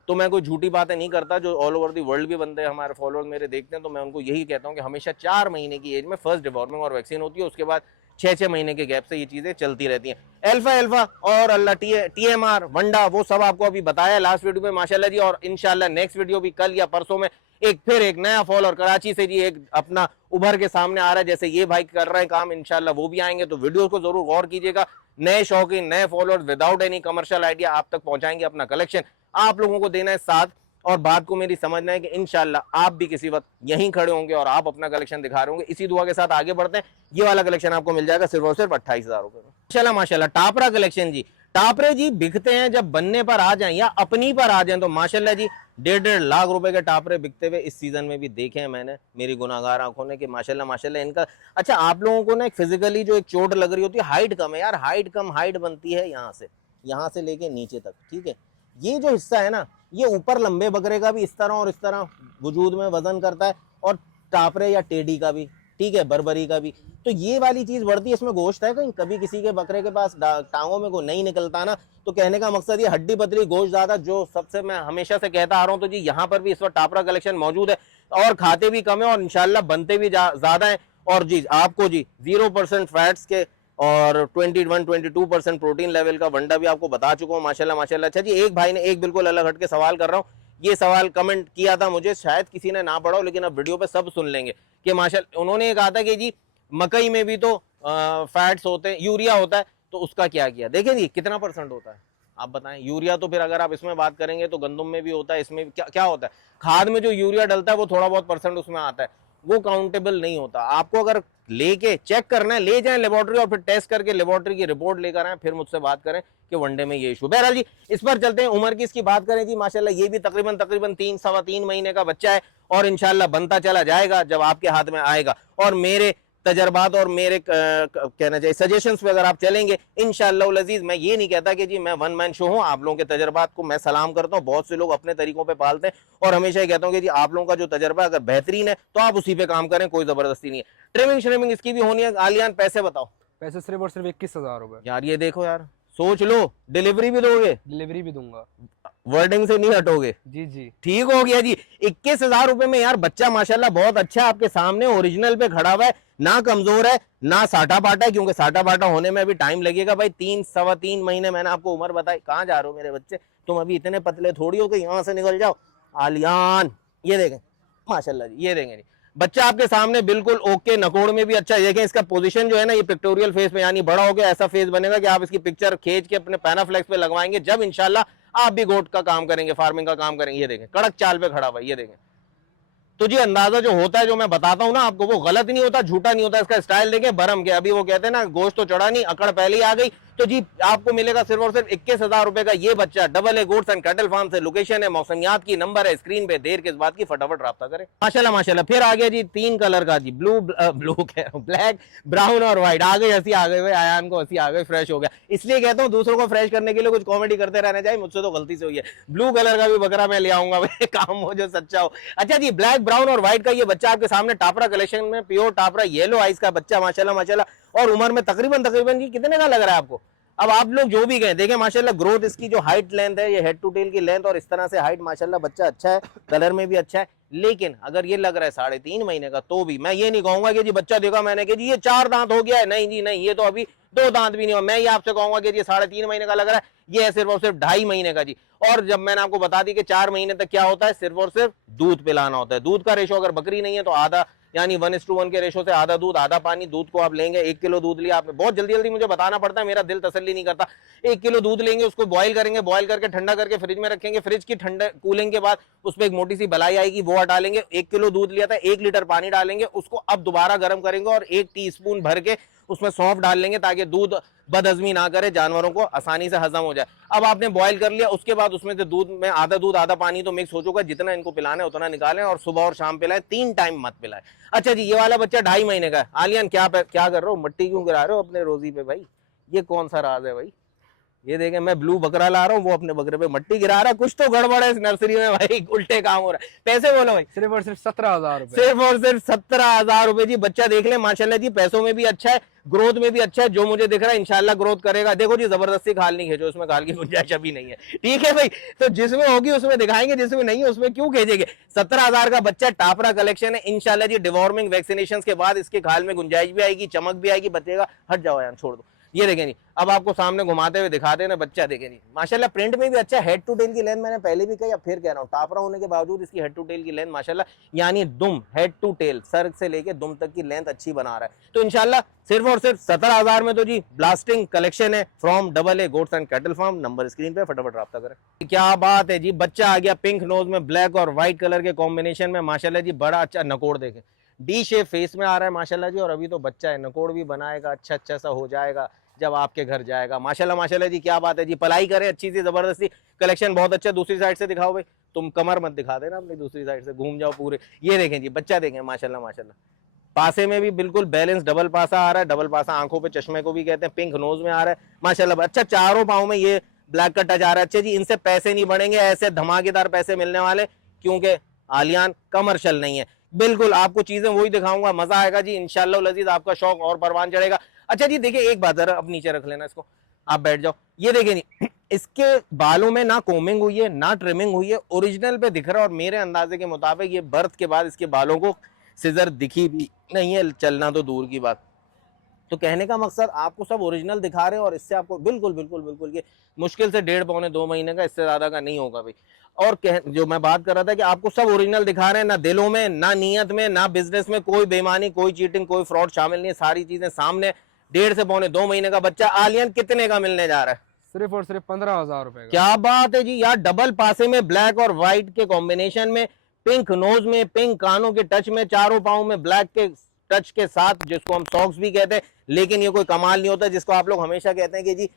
तो मैं कोई झूठी बातें नहीं करता। जो ऑल ओवर दी वर्ल्ड भी बंदे हमारे फॉलोअर्स मेरे देखते हैं, तो मैं उनको यही कहता हूं कि हमेशा 4 महीने की एज में फर्स्ट डिवॉर्मिंग और वैक्सीन होती है, उसके बाद 6-6 महीने के गैप से ये चीजें चलती रहती हैं। अल्फा और अल्लाह TMR वंडा वो सब आपको अभी बताया लास्ट वीडियो में माशाल्लाह जी। और इंशाल्लाह नेक्स्ट वीडियो भी कल या परसों में फिर एक नया फॉलोअर कराची से जी एक अपना उभर के सामने आ रहा है, जैसे ये भाई कर रहे हैं काम, इंशाल्लाह वो भी आएंगे। तो वीडियो को जरूर गौर कीजिएगा। नए शौकीन, नए followers without any commercial idea आप तक पहुंचाएंगे अपना कलेक्शन, आप लोगों को देना है साथ। और बात को मेरी समझना है कि इंशाल्लाह आप भी किसी वक्त यहीं खड़े होंगे और आप अपना कलेक्शन दिखा रहे होंगे। इसी दुआ के साथ आगे बढ़ते हैं। ये वाला कलेक्शन आपको मिल जाएगा सिर्फ और सिर्फ 28,000 रुपए में। माशाल्लाह माशाल्लाह टापरा कलेक्शन जी। टापरे जी बिकते हैं जब बनने पर आ जाएं या अपनी पर आ जाएं तो माशाल्लाह जी 1.5 लाख रुपए के टापरे बिकते हुए इस सीजन में भी देखे हैं मैंने मेरी गुनाहगार आंखों ने कि माशाल्लाह माशाल्लाह इनका। अच्छा आप लोगों को ना एक फिजिकली जो एक चोट लग रही होती है, हाइट कम है यार, हाइट कम, हाइट बनती है यहाँ से लेके नीचे तक, ठीक है। ये जो हिस्सा है ना, ये ऊपर लंबे बकरे का भी इस तरह और इस तरह वजूद में वजन करता है, और टापरे या टेडी का भी, ठीक है, बर्बरी का भी। तो ये वाली चीज बढ़ती है, इसमें गोश्त है कहीं, कभी किसी के बकरे के पास टांगों में को नहीं निकलता ना, तो कहने का मकसद ये हड्डी पतली गोश्त ज्यादा, जो सबसे मैं हमेशा से कहता आ रहा हूँ। तो जी यहाँ पर भी इस वक्त टापरा कलेक्शन मौजूद है, और खाते भी कम है और इंशाल्लाह बनते भी ज्यादा है। और जी आपको जी 0% फैट्स के और 21-22% प्रोटीन लेवल का वंडा भी आपको बता चुका हूँ माशाल्लाह माशाल्लाह। अच्छा जी एक भाई ने एक बिल्कुल अलग हट के सवाल कर रहा हूँ, ये सवाल कमेंट किया था मुझे, शायद किसी ने ना पढ़ा हो, लेकिन अब वीडियो पे सब सुन लेंगे कि माशाल्लाह उन्होंने कहा था कि जी मकई में भी तो फैट्स होते हैं, यूरिया होता है, तो उसका क्या किया। देखिए जी कितना % होता है आप बताएं। यूरिया तो फिर अगर आप इसमें बात करेंगे तो गंदम में भी होता है, इसमें क्या क्या होता है, खाद में जो यूरिया डलता है वो थोड़ा बहुत % उसमें आता है, वो काउंटेबल नहीं होता। आपको अगर लेके चेक करना है, ले जाएं लेबोरेटरी और फिर टेस्ट करके लेबोरेटरी की रिपोर्ट लेकर आए, फिर मुझसे बात करें कि वनडे में ये इशू। बहरहाल जी इस पर चलते हैं। उम्र की इसकी बात करें जी माशाल्लाह ये भी तकरीबन 3-3.25 महीने का बच्चा है, और इंशाल्लाह बनता चला जाएगा जब आपके हाथ में आएगा। और मेरे तजर्बात और मेरे कहना चाहिए सजेशंस पे अगर आप चलेंगे इंशाअल्लाह अजीज, मैं ये नहीं कहता कि जी मैं वन मैन शो हूँ। आप लोगों के तजर्बात को मैं सलाम करता हूँ, बहुत से लोग अपने तरीकों पे पालते हैं, और हमेशा ये कहता हूँ कि जी आप लोगों का जो तजर्बा अगर बेहतरीन है तो आप उसी पे काम करें, कोई जबरदस्ती नहीं है। ट्रिमिंग श्रिमिंग इसकी भी होनी है। आलियान पैसे बताओ। पैसे सिर्फ और सिर्फ 21,000 रुपए। यार ये देखो यार, सोच लो, डिलीवरी भी दोगे? डिलीवरी भी दूंगा। वर्डिंग से नहीं हटोगे? जी जी। ठीक हो गया जी। 21,000 रुपए में यार बच्चा माशाल्लाह बहुत अच्छा है, आपके सामने ओरिजिनल पे खड़ा हुआ है, ना कमजोर है ना साटा पाटा है, क्योंकि साटा पाटा होने में अभी टाइम लगेगा भाई। 3 सवा 3 महीने मैंने आपको उम्र बताई। कहाँ जा रहे हो मेरे बच्चे, तुम अभी इतने पतले थोड़ी हो कि यहाँ से निकल जाओ। आलियान ये देखें माशाल्लाह जी, ये देखें जी बच्चा आपके सामने बिल्कुल ओके, नकोड़ में भी अच्छा है। देखें इसका पोजीशन जो है ना, ये पिक्टोरियल फेस में, यानी बड़ा हो गया ऐसा फेस बनेगा कि आप इसकी पिक्चर खींच के अपने पैनाफ्लेक्स पे लगवाएंगे जब इंशाल्लाह आप भी गोट का काम करेंगे, फार्मिंग का काम करेंगे। ये देखें कड़क चाल पे खड़ा हुआ, ये देखें। तो जी अंदाजा जो होता है, जो मैं बताता हूं ना आपको, वो गलत नहीं होता, झूठा नहीं होता। इसका स्टाइल देखें बरम के, अभी वो कहते हैं ना गोश्त तो चढ़ा नहीं, अकड़ पहले ही आ गई। तो जी आपको मिलेगा सिर्फ और सिर्फ 21,000 रुपए का ये बच्चा, double A goats and cattle farm से। लोकेशन है मौसमियात की, नंबर है स्क्रीन पे, देर किस बात की, फटाफट राब्ता करें। माशाल्लाह माशाल्लाह। फिर आ गया जी 3 कलर का जी, ब्लैक ब्राउन और व्हाइट। आ गई हंसी, आ गई भाई आयान को हंसी आ गई, फ्रेश हो गया। इसलिए कहता हूँ दूसरों को फ्रेश करने के लिए कुछ कॉमेडी करते रहना चाहिए, मुझसे तो गलती से हुई है। ब्लू कलर का भी बकरा मैं ले आऊंगा भाई, काम हो जो सच्चा हो। अच्छा जी ब्लैक ब्राउन और व्हाइट का ये बच्चा आपके सामने, टापरा कलेक्शन में, प्योर टापरा येलो आइस का बच्चा माशाल्लाह माशाल्लाह। और उम्र में तकरीबन जी कितने का लग रहा है आपको? अब आप लोग जो भी गए देखें माशाल्लाह, ग्रोथ इसकी जो हाइट लेंथ है, ये हेड टू टेल की लेंथ और इस तरह से हाइट माशाल्लाह बच्चा अच्छा है, कलर में भी अच्छा है। लेकिन अगर ये लग रहा है 3.5 महीने का, तो भी मैं ये नहीं कहूंगा कि जी बच्चा देखा मैंने कि जी ये 4 दांत हो गया है। नहीं जी नहीं, ये तो अभी 2 दांत भी नहीं हुआ। मैं ये आपसे कहूंगा कि जी 3.5 महीने का लग रहा है, ये है सिर्फ और सिर्फ 2.5 महीने का जी। और जब मैंने आपको बता दी कि 4 महीने तक क्या होता है, सिर्फ और सिर्फ दूध पिलाना होता है। दूध का रेशो अगर बकरी नहीं है तो आधा, यानी 1:1 के रेशो से आधा दूध आधा पानी। दूध को आप लेंगे, 1 किलो दूध लिया आपने, बहुत जल्दी जल्दी मुझे बताना पड़ता है, मेरा दिल तसल्ली नहीं करता। 1 किलो दूध लेंगे, उसको बॉईल करेंगे, बॉईल करके ठंडा करके फ्रिज में रखेंगे। फ्रिज की ठंडे कूलिंग के बाद उसमें एक मोटी सी बलाई आएगी, वो हटा लेंगे। 1 किलो दूध लिया था, 1 लीटर पानी डालेंगे, उसको अब दोबारा गर्म करेंगे और 1 टीस्पून भर के उसमें सौंफ डाल लेंगे, ताकि दूध बदहजमी ना करे, जानवरों को आसानी से हजम हो जाए। अब आपने बॉईल कर लिया, उसके बाद उसमें से दूध में आधा दूध आधा पानी तो मिक्स हो चुका है। जितना इनको पिलाना है उतना निकालें और सुबह और शाम पिलाएं, 3 टाइम मत पिलाएं। अच्छा जी ये वाला बच्चा 2.5 महीने का है। आलियान क्या कर रहे हो, मिट्टी क्यों गिरा रहे हो अपने रोजी पे भाई? ये कौन सा राज है भाई? ये देखें मैं ब्लू बकरा ला रहा हूँ, वो अपने बकरे पे मट्टी गिरा रहा है। कुछ तो गड़बड़ है इस नर्सरी में भाई, उल्टे काम हो रहा है। पैसे बोलो भाई। सिर्फ और सिर्फ 17,000 रुपए। सिर्फ और सिर्फ 17,000 रुपए जी। बच्चा देख ले माशाल्लाह जी, पैसों में भी अच्छा है, ग्रोथ में भी अच्छा है। जो मुझे दिख रहा है इंशाल्लाह ग्रोथ करेगा। देखो जी जबरदस्ती खाल नहीं खींचो, उसमें खाल की गुंजाइश अभी नहीं है, ठीक है भाई। तो जिसमें होगी उसमें दिखाएंगे, जिसमें नहीं है उसमें क्यों खींचेंगे। 17,000 का बच्चा, टापरा कलेक्शन है इंशाल्लाह जी। डिवॉर्मिंग वैक्सीनेशन के बाद इसके खाल में गुंजाइश भी आएगी, चमक भी आएगी, बचेगा। हट जाओ यार, छोड़ दो। ये देखें जी, अब आपको सामने घुमाते हुए दिखाते हैं ना बच्चा, देखें जी माशाल्लाह प्रिंट में भी अच्छा। हेड टू टेल की लेंथ मैंने पहले भी कही, अब फिर कह रहा हूँ, टापरा होने के बावजूद इसकी हेड टू टेल की लेंथ माशाल्लाह, यानी दुम हेड टू टेल, सर से लेके दुम तक की लेंथ अच्छी बना रहा है। तो इंशाल्लाह सिर्फ और सिर्फ 17,000 में तो जी ब्लास्टिंग कलेक्शन है from double A goats and cattle farm. Number screen पे, फटाफट राब्ता करें। क्या बात है जी, बच्चा आ गया पिंक नोज में, ब्लैक और व्हाइट कलर के कॉम्बिनेशन में माशाल्लाह जी। बड़ा अच्छा नकोड़ देखें, डी शेप फेस में आ रहा है माशाल्लाह जी। और अभी तो बच्चा है, नकोड़ भी बनाएगा, अच्छा अच्छा सा हो जाएगा जब आपके घर जाएगा। माशाल्लाह माशाल्लाह जी, क्या बात है जी। पलाई करें अच्छी सी, जबरदस्ती कलेक्शन बहुत अच्छा। दूसरी साइड से दिखाओ भाई, तुम कमर मत दिखा देना अपनी, दूसरी साइड से घूम जाओ पूरे। ये देखें जी बच्चा देखें माशाल्लाह माशाल्लाह। पासे में भी बिल्कुल बैलेंस, डबल पासा आ रहा है। डबल पासा आंखों पे, चश्मे को भी कहते हैं। पिंक नोज में आ रहा है माशाल्लाह। अच्छा चारों पाँव में ये ब्लैक का टच आ रहा है। अच्छा जी इनसे पैसे नहीं बढ़ेंगे, ऐसे धमाकेदार पैसे मिलने वाले, क्योंकि आलियान कमर्शियल नहीं है। बिल्कुल आपको चीजें वही दिखाऊंगा, मजा आएगा जी इंशाल्लाह लजीज, आपका शौक और परवान चढ़ेगा। अच्छा जी देखिए एक बात, जरा अब नीचे रख लेना इसको, आप बैठ जाओ। ये देखिए नहीं, इसके बालों में ना कोमिंग हुई है ना ट्रिमिंग हुई है, ओरिजिनल पे दिख रहा है। और मेरे अंदाजे के मुताबिक ये बर्थ के बाद इसके बालों को सिजर दिखी भी नहीं है, चलना तो दूर की बात। तो कहने का मकसद आपको सब ओरिजिनल दिखा रहे हैं, और इससे आपको बिल्कुल बिल्कुल बिल्कुल ये मुश्किल से 1.5-2 महीने का, इससे ज्यादा का नहीं होगा भाई। और जो मैं बात कर रहा था कि आपको सब ओरिजिनल दिखा रहे हैं, ना दिलों में ना नीयत में ना बिजनेस में कोई बेईमानी, कोई चीटिंग, कोई फ्रॉड शामिल नहीं है। सारी चीजें सामने। 1.5 से 2 महीने का बच्चा आलियन कितने का मिलने जा रहा है? सिर्फ और सिर्फ 15,000 रुपए का। क्या बात है जी यार, डबल पासे में, ब्लैक और व्हाइट के कॉम्बिनेशन में, पिंक नोज में, पिंक कानों के टच में, चारों पाँव में ब्लैक के टच के साथ, जिसको हम सॉक्स भी कहते हैं। लेकिन ये कोई कमाल नहीं होता, जिसको आप लोग हमेशा कहते हैं कि जी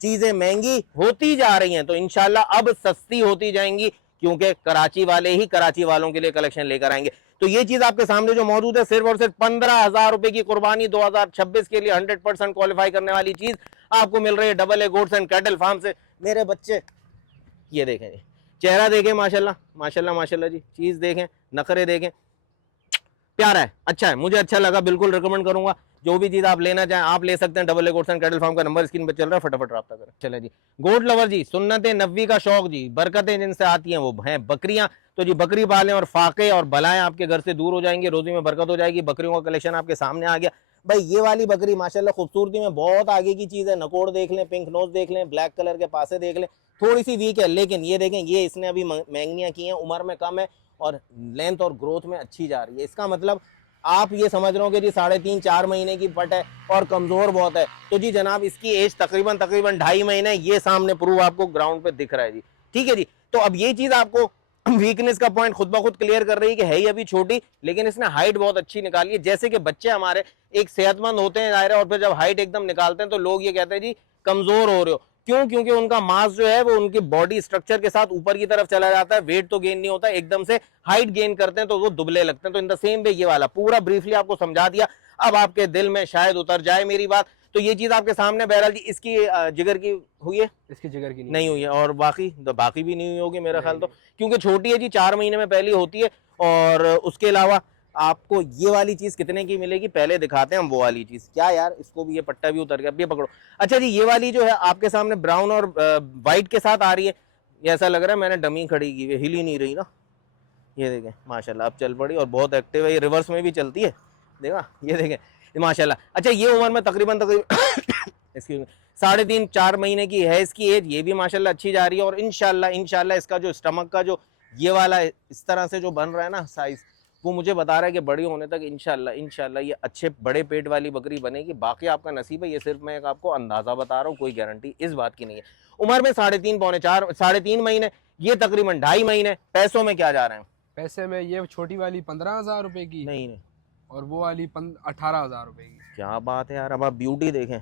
चीजें महंगी होती जा रही हैं, तो इंशाल्लाह अब सस्ती होती जाएंगी, क्योंकि कराची वाले ही कराची वालों के लिए कलेक्शन लेकर आएंगे। तो ये चीज आपके सामने जो मौजूद है, सिर्फ और सिर्फ 15,000 रुपए की कुर्बानी, 2026 के लिए 100% क्वालिफाई करने वाली चीज आपको मिल रही है double A goats and cattle farm से। मेरे बच्चे ये देखें जी, चेहरा देखें माशाल्लाह माशाल्लाह माशाल्लाह जी, चीज देखें, नखरे देखें, प्यारा है, अच्छा है, मुझे अच्छा लगा, बिल्कुल रिकमेंड करूंगा। जो भी चीज आप लेना चाहें आप ले सकते हैं। Double A goats and cattle farm का नंबर स्क्रीन पे चल रहा है, फटाफट रब्ता करें। चले जी, गोट लवर जी, सुन्नते नबी का शौक जी, बरकतें जिनसे आती हैं वो हैं बकरियां। तो जी बकरी पालें और फाके और बलाएं आपके घर से दूर हो जाएंगी, रोजी में बरकत हो जाएगी। बकरियों का कलेक्शन आपके सामने आ गया भाई। ये वाली बकरी माशाल्लाह खूबसूरती में बहुत आगे की चीज है। नकोड़ देख लें, पिंक नोज देख लें, ब्लैक कलर के पासे देख लें, थोड़ी सी वीक है, लेकिन ये देखें, ये इसने अभी महंगियां की हैं, उम्र में कम है और लेंथ और ग्रोथ में अच्छी जा रही है। इसका मतलब आप ये समझ रहे हो कि जी 3.5-4 महीने की पट है और कमजोर बहुत है, तो जी जनाब इसकी एज तकरीबन 2.5 महीने, ये सामने प्रूव आपको ग्राउंड पे दिख रहा है जी। ठीक है जी, तो अब ये चीज आपको वीकनेस का पॉइंट खुद ब खुद क्लियर कर रही है कि है ही अभी छोटी, लेकिन इसने हाइट बहुत अच्छी निकाली है। जैसे कि बच्चे हमारे एक सेहतमंद होते हैं दायरा, और फिर जब हाइट एकदम निकालते हैं तो लोग ये कहते हैं जी कमजोर हो रहे हो। क्यों? क्योंकि उनका मास जो है वो उनकी बॉडी स्ट्रक्चर के साथ ऊपर की तरफ चला जाता है, वेट तो गेन नहीं होता, एकदम से हाइट गेन करते हैं तो वो दुबले लगते हैं। तो इन द सेम वे ये वाला पूरा ब्रीफली आपको समझा दिया। अब आपके दिल में शायद उतर जाए मेरी बात, तो ये चीज आपके सामने। बहरहाल जी इसकी जिगर की हुई है? इसकी जिगर की नहीं हुई है। और बाकी बाकी भी नहीं हुई होगी मेरा ख्याल तो, नहीं। क्योंकि छोटी है जी, 4 महीने में पहली होती है। और उसके अलावा आपको ये वाली चीज कितने की मिलेगी पहले दिखाते हैं हम वो वाली चीज। क्या यार, इसको भी ये पट्टा भी उतर गया, ये पकड़ो। अच्छा जी, ये वाली जो है आपके सामने ब्राउन और व्हाइट के साथ आ रही है। ये ऐसा लग रहा है मैंने डमी खड़ी की, हिल ही नहीं रही ना। ये देखें माशाल्लाह, अब चल पड़ी और बहुत एक्टिव है, ये रिवर्स में भी चलती है, देखा, ये देखें माशाल्लाह। अच्छा, ये उम्र में तकरीबन इसकी 3.5-4 महीने की है इसकी एज। ये भी माशाल्लाह अच्छी जा रही है। और इंशाल्लाह इसका जो स्टमक का जो ये वाला इस तरह से जो बन रहा है ना साइज, वो मुझे बता रहा है कि बड़ी होने तक इंशाल्लाह ये अच्छे बड़े पेट वाली बकरी बनेगी। बाकी आपका नसीब है, ये सिर्फ मैं एक आपको अंदाजा बता रहा हूँ, कोई गारंटी इस बात की नहीं है। उम्र में 3.5 महीने, ये तकरीबन 2.5 महीने। पैसों में क्या जा रहे हैं? पैसे में ये छोटी वाली 15,000 रुपए की, नहीं, और वो वाली 18,000 रुपए की। क्या बात है यार। अब आप ब्यूटी देखें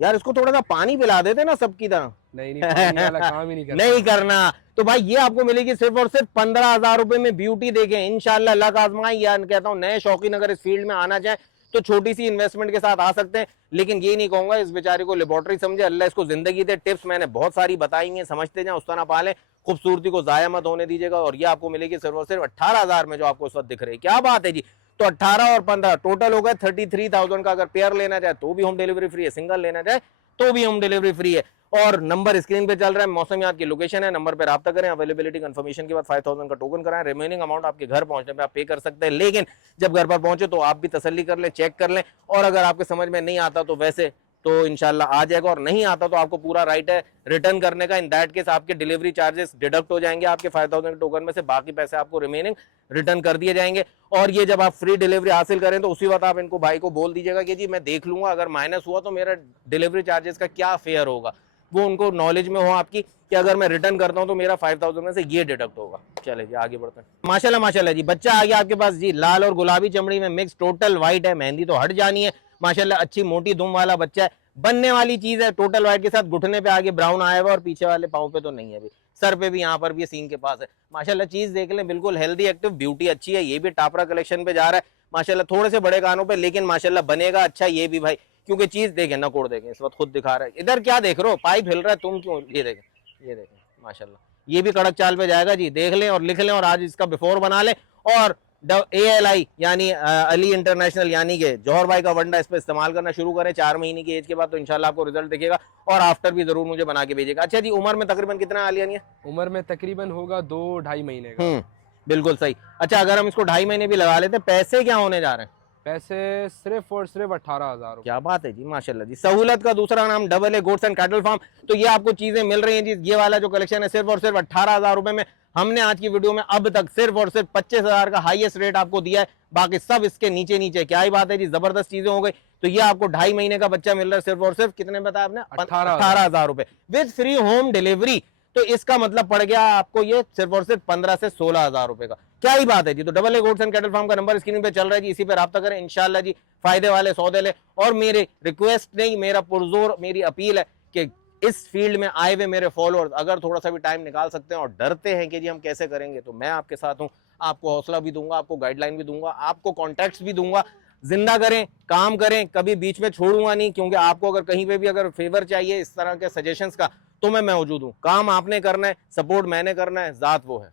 यार, इसको थोड़ा सा पानी पिला देते ना सबकी तरह। नहीं, पानी वाला काम ही नहीं करना। नहीं करना तो भाई ये आपको मिलेगी सिर्फ और सिर्फ 15,000 रुपए में ब्यूटी। देखें इंशाल्लाह, अल्लाह का आजमाई। यार कहता हूँ, नए शौकीन अगर इस फील्ड में आना चाहे तो छोटी सी इन्वेस्टमेंट के साथ आ सकते हैं, लेकिन ये नहीं कहूंगा इस बेचारे को लेबोरेटरी समझे, अल्लाह इसको जिंदगी दे। टिप्स मैंने बहुत सारी बताई हैं, समझते जाए, उस तरह पालें, खूबसूरती को जाया मत होने दीजिएगा। और ये आपको मिलेगी सिर्फ और सिर्फ 18,000 में, जो आपको इस वक्त दिख रही है। क्या बात है जी। तो 18 और 15 टोटल हो गए 33,000 का। अगर पेयर लेना चाहे तो भी होम डिलीवरी फ्री है, सिंगल लेना चाहे तो भी होम डिलीवरी फ्री है। और नंबर स्क्रीन पे चल रहा है, मौसमियात की लोकेशन है, नंबर पे राब्ता करें। अवेलेबिलिटी कंफर्मेशन के बाद 5,000 का टोकन कराएं। रिमेनिंग अमाउंट आपके घर पहुंचने पे आप पे कर सकते हैं, लेकिन जब घर पर पहुंचे तो आप भी तसल्ली कर लें, चेक कर लें। और अगर आपके समझ में नहीं आता तो वैसे तो इंशाल्लाह आ जाएगा, और नहीं आता तो आपको पूरा राइट है रिटर्न करने का। इन दैट केस आपके डिलीवरी चार्जेस डिडक्ट हो जाएंगे आपके 5,000 के टोकन में से, बाकी पैसे आपको रिमेनिंग रिटर्न कर दिए जाएंगे। और ये जब आप फ्री डिलीवरी हासिल करें तो उसी वक्त आप इनको भाई को बोल दीजिएगा कि जी मैं देख लूंगा, अगर माइनस हुआ तो मेरा डिलीवरी चार्जेस का क्या फेयर होगा, वो उनको नॉलेज में हो आपकी कि अगर मैं रिटर्न करता हूं तो मेरा 5,000 में से ये डिडक्ट होगा। चले जी आगे बढ़ते हैं। माशाल्लाह जी, बच्चा आ गया आपके पास जी, लाल और गुलाबी चमड़ी में मिक्स, टोटल व्हाइट है, मेहंदी तो हट जानी है माशाल्लाह। अच्छी मोटी दुम वाला बच्चा है, बनने वाली चीज है। टोटल व्हाइट के साथ घुटने पे आगे ब्राउन आया हुआ और पीछे वाले पाँव पे तो नहीं है, अभी सर पे भी, यहाँ पर भी, सीन के पास है। माशाल्लाह चीज देख लें, बिल्कुल हेल्दी, एक्टिव, ब्यूटी अच्छी है। ये भी टापरा कलेक्शन पे जा रहा है माशाल्लाह, थोड़े से बड़े कानों पे, लेकिन माशाल्लाह बनेगा अच्छा ये भी भाई, क्योंकि चीज देखें, नकोड़ देखें, इस वक्त खुद दिखा रहा है। इधर क्या देख रहे हो, पाइप हिल रहा है, तुम क्यों? ये देखें माशाल्लाह, ये भी कड़क चाल पे जाएगा जी। देख लें और लिख लें, और आज इसका बिफोर बना लें। और ALI यानी अली इंटरनेशनल यानी कि जौहर भाई का वंडा इस पर इस्तेमाल करना शुरू करें 4 महीने की एज के बाद, तो इंशाल्लाह आपको रिजल्ट दिखेगा। और आफ्टर भी जरूर मुझे बना के भेजिएगा। अच्छा जी, उम्र में तकरीबन कितना आलिया? उम्र में तकरीबन होगा 2-2.5 महीने का। बिल्कुल सही। अच्छा, अगर हम इसको 2.5 महीने भी लगा लेते, पैसे क्या होने जा रहे हैं? पैसे सिर्फ और सिर्फ 18,000। क्या बात है जी, माशाल्लाह जी। सहूलत का दूसरा नाम double A goats and cattle farm. तो ये आपको चीजें मिल रही हैं जी। ये वाला जो कलेक्शन है सिर्फ और सिर्फ 18,000 रुपए में। हमने आज की वीडियो में अब तक सिर्फ और सिर्फ 25,000 का हाईएस्ट रेट आपको दिया है, बाकी सब इसके नीचे नीचे। क्या ही बात है जी, जबरदस्त चीजें हो गई। तो ये आपको 2.5 महीने का बच्चा मिल रहा है सिर्फ और सिर्फ, कितने बताया आपने? 18,000 रुपए विद फ्री होम डिलीवरी। तो इसका मतलब पड़ गया आपको ये सिर्फ और सिर्फ 15 से 16,000 रुपए का। क्या ही बात है जी। तो double A goats and cattle farm का नंबर स्क्रीन पे चल रहा है जी, इसी पे राब्ता करें। इंशाल्लाह जी फायदे वाले सौदे ले। और मेरे रिक्वेस्ट नहीं, मेरा पुरजोर मेरी अपील है कि इस फील्ड में आए हुए मेरे फॉलोअर्स अगर थोड़ा सा भी टाइम निकाल सकते हैं और डरते हैं कि जी हम कैसे करेंगे, तो मैं आपके साथ हूं। आपको हौसला भी दूंगा, आपको गाइडलाइन भी दूंगा, आपको कॉन्टैक्ट्स भी दूंगा। जिंदा करें, काम करें, कभी बीच में छोड़ूंगा नहीं, क्योंकि आपको अगर कहीं पे भी अगर फेवर चाहिए इस तरह के सजेशंस का, तो मैं मौजूद हूं। काम आपने करना है, सपोर्ट मैंने करना है, जात वो है।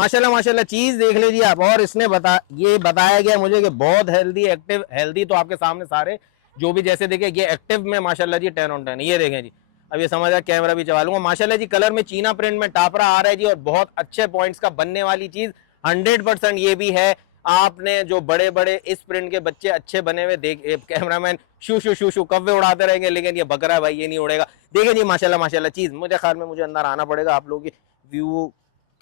माशाल्लाह माशाल्लाह चीज देख लीजिए आप। और इसने ये बताया गया मुझे कि बहुत हेल्दी, एक्टिव, हेल्दी तो आपके सामने सारे जो भी जैसे देखे ये एक्टिव में माशाल्लाह जी 10 on 10। ये देखें जी, अब ये समझ आ, कैमरा भी चला लूंगा। माशाल्लाह जी कलर में चीना प्रिंट में टापरा आ रहा है जी, और बहुत अच्छे पॉइंट्स का बनने वाली चीज 100% ये भी है। आपने जो बड़े बड़े इस प्रिंट के बच्चे अच्छे बने हुए देख, कैमरामैन शू शू शू शू कव्वे उड़ाते रहेंगे, लेकिन ये बकरा है भाई, ये नहीं उड़ेगा। देखें जी माशाल्लाह माशाल्लाह चीज, मुझे ख्याल में मुझे अंदर आना पड़ेगा, आप लोगों की व्यू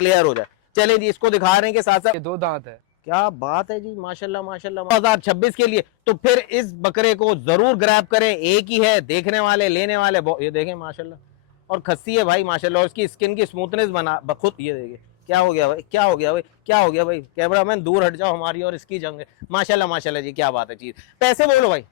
क्लियर हो जाए। चले जी, इसको दिखा रहे हैं कि साथ साथ ये 2 दांत है। क्या बात है जी, माशाल्लाह माशाल्लाह। 2026 के लिए तो फिर इस बकरे को जरूर ग्रैब करें, एक ही है, देखने वाले लेने वाले ये देखें माशाल्लाह, और खस्सी है भाई माशाल्लाह, और इसकी स्किन की स्मूथनेस बना खुद। ये देखिए क्या हो गया भाई, क्या हो गया भाई, क्या हो गया भाई, कैमरामैन दूर हट जाओ हमारी और इसकी जंग है। माशाल्लाह माशाल्लाह जी, क्या बात है चीज। पैसे बोलो भाई।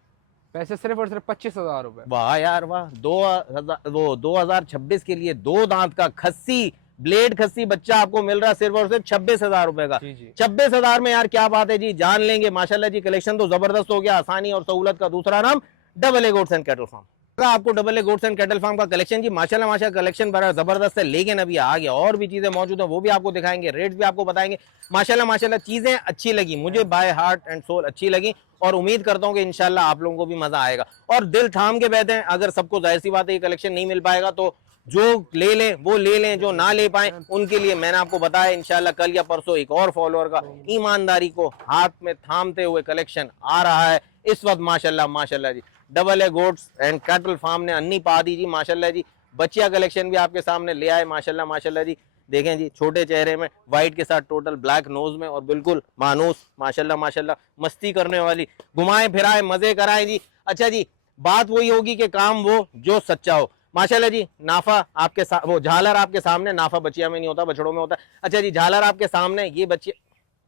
पैसे सिर्फ और सिर्फ 25,000 रुपए। वाह यार वाह, 2026 के लिए 2 दांत का खस्सी, ब्लेड खस्सी बच्चा आपको मिल रहा है सिर्फ और सिर्फ 26,000 रुपए का। 26,000 में यार क्या बात है जी, जान लेंगे माशाल्लाह जी। कलेक्शन तो जबरदस्त हो गया। आसानी और सहूलत का दूसरा नाम double A goats and cattle farm. आपको double A goats and cattle farm का कलेक्शन जी माशाल्लाह माशाल्लाह कलेक्शन बड़ा जबरदस्त है, लेकिन अभी आ गया और भी चीजें मौजूद है, वो भी आपको दिखाएंगे, रेट्स भी आपको बताएंगे। माशाल्लाह माशाल्लाह चीजें अच्छी लगी मुझे, बाय हार्ट एंड सोल अच्छी लगी, और उम्मीद करता हूं कि इंशाल्लाह आप लोगों को भी मजा आएगा। और दिल थाम के बैठे हैं, अगर सबको जाहिर सी बात है ये कलेक्शन नहीं मिल पाएगा तो जो ले लें वो ले लें, जो ना ले पाए उनके लिए मैंने आपको बताया इंशाल्लाह कल या परसों एक और फॉलोअर का ईमानदारी को हाथ में थामते हुए कलेक्शन आ रहा है इस वक्त। माशाल्लाह माशाल्लाह जी, double A goats and cattle farm ने अन्नी पा दी जी माशाल्लाह जी। बच्चिया कलेक्शन भी आपके सामने ले आए माशाल्लाह माशाल्लाह जी। देखें जी, छोटे चेहरे में व्हाइट के साथ टोटल ब्लैक नोज में, और बिल्कुल मानूस माशाल्लाह माशाल्लाह, मस्ती करने वाली, घुमाए फिराए मजे कराएं जी। अच्छा जी, बात वही होगी कि काम वो जो सच्चा हो। माशाल्लाह जी, नाफा आपके वो झालर आपके सामने, नाफा बच्चिया में नहीं होता, बछड़ों में होता है। अच्छा जी, झालर आपके सामने, ये बच्चे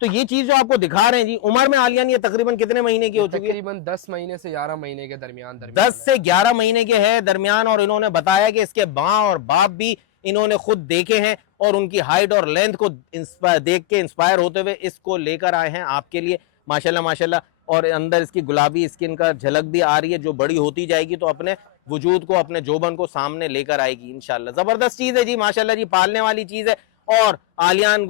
तो ये चीज जो आपको दिखा रहे हैं जी, उम्र में आलियान ये तकरीबन कितने महीने की हो चुकी है? तकरीबन 10 महीने से 11 महीने के दरमियान 10 से 11 महीने के है दरमियान। और इन्होंने बताया कि इसके माँ और बाप भी इन्होंने खुद देखे हैं, और उनकी हाइट और लेंथ को देख के इंस्पायर होते हुए इसको लेकर आए हैं आपके लिए माशाल्लाह माशाल्लाह। और अंदर इसकी गुलाबी स्किन का झलक भी आ रही है, जो बड़ी होती जाएगी तो अपने वजूद को, अपने जोबन को सामने लेकर आएगी इंशाल्लाह। जबरदस्त चीज है जी माशाल्लाह जी, पालने वाली चीज है। और आलियान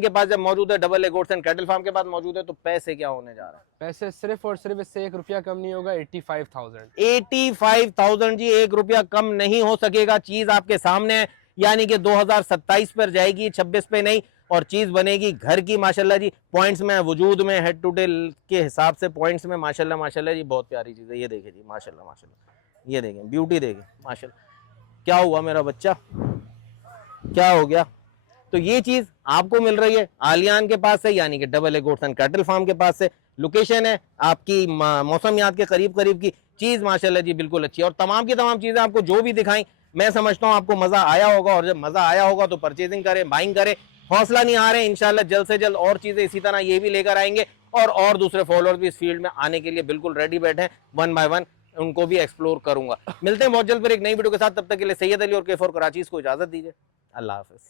के पास जब मौजूद है, double A goats and cattle farm के पास मौजूद है, तो पैसे क्या होने जा रहा है? पैसे सिर्फ और सिर्फ इससे 1 रुपया कम नहीं होगा, 85,000। 85,000 जी, 1 रुपया कम नहीं हो सकेगा। चीज आपके सामने है, यानी कि 2027 पर जाएगी, 26 पे नहीं, और चीज बनेगी घर की माशाल्लाह जी। पॉइंट्स में वजूद में हेड टू टेल के हिसाब से पॉइंट्स में माशाल्लाह माशाल्लाह जी, बहुत प्यारी चीज है। ये देखें जी माशाल्लाह माशाल्लाह, ये देखें ब्यूटी देखें माशाल्लाह। क्या हुआ मेरा बच्चा, क्या हो गया? तो ये चीज आपको मिल रही है आलियान के पास से, यानी कि double A goats and cattle farm के पास से। लोकेशन है आपकी मौसमियात के करीब करीब की। चीज माशाल्लाह जी बिल्कुल अच्छी है, और तमाम की तमाम चीजें आपको जो भी दिखाई, मैं समझता हूँ आपको मजा आया होगा। और जब मजा आया होगा तो परचेजिंग करें, बाइंग करें, हौसला नहीं आ रहे हैं, इंशाल्लाह जल्द से जल्द और चीजें इसी तरह ये भी लेकर आएंगे। और दूसरे फॉलोअर भी इस फील्ड में आने के लिए बिल्कुल रेडी बैठे हैं, 1 by 1 उनको भी एक्सप्लोर करूंगा। मिलते हैं बहुत जल्द फिर एक नई वीडियो के साथ, तब तक के लिए सैयद अली और K4 कराची को इजाजत दीजिए। अल्लाह हाफिज।